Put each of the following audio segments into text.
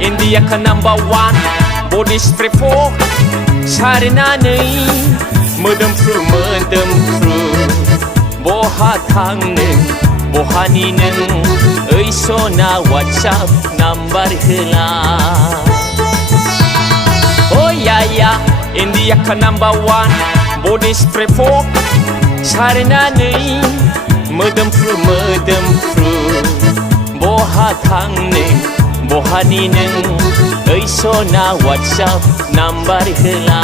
Indiaka #1 body spray for सारनानै मोदोमफ्रु बहा थांनो बहानि नों ओइ सना WhatsApp नाम्बार होला या Indiaka #1 body spray for सारनानै मोदोमफ्रु बहा थांनो बहानि नों ओइ सना WhatsApp नाम्बार होला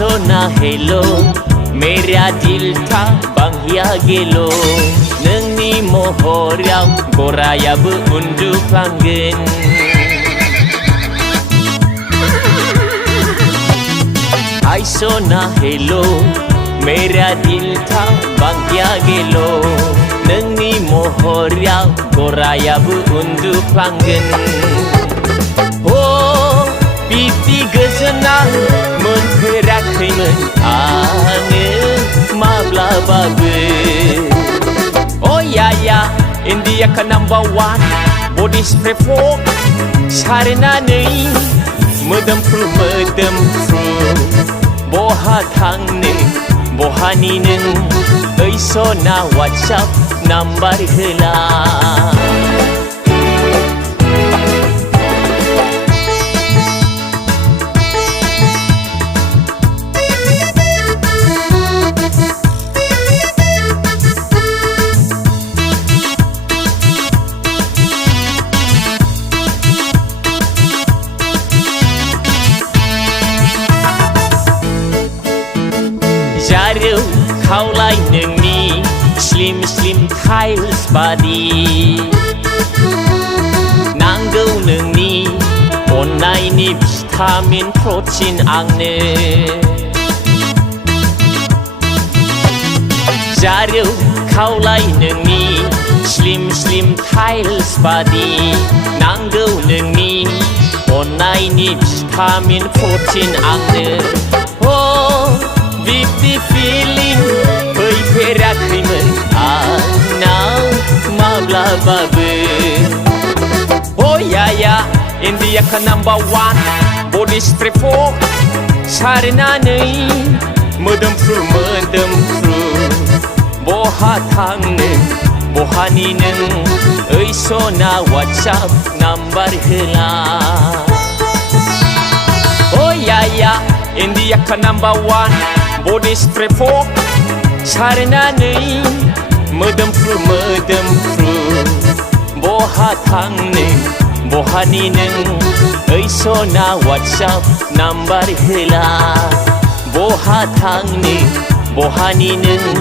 सोना हेलो मेरा दिल था बांहिया गेलो नोंनि महराव गरायाबो उन्दुफ्लांगोन हाय सोना हेलो मेरा दिल था बांहिया गेलो नोंनि महराव गरायाबो उन्दुफ्लांगोन बिब्दि गोजोना मोनफेराखैमोन आङो माब्लाबाबो या Indiaka #1 body spray for सारनानै मोदोमफ्रु बहा थांनो बहानि नों ओइ सना WhatsApp नाम्बार होला जारौ खावलाय नोंनि स्लिम टाइल्स बादि नांगौ नोंनि अननायनि भिटामिन प्रटिन आंनो जारौ खावलाय नोंनि स्लिम टाइल्स बादि नांगौ नोंनि अननायनि भिटामिन प्रटिन आंनो बिब्दि फिलिं फैफेराखैमोन आंनाव माब्लाबाबो या Indiaka #1 body spray for सारनानै मोदोमफ्रु बहा थांनो बहानि नों ओइ सना WhatsApp नाम्बार होला या Indiaka #1 body spray for सारनानै मोदोमफ्रु बहा थांनो बहानि नों ओइ सना WhatsApp नाम्बार होला बहा थांनो बहानि नों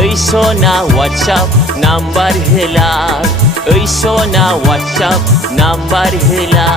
ओइ सना WhatsApp नाम्बार होला ओइ सना WhatsApp नाम्बार होला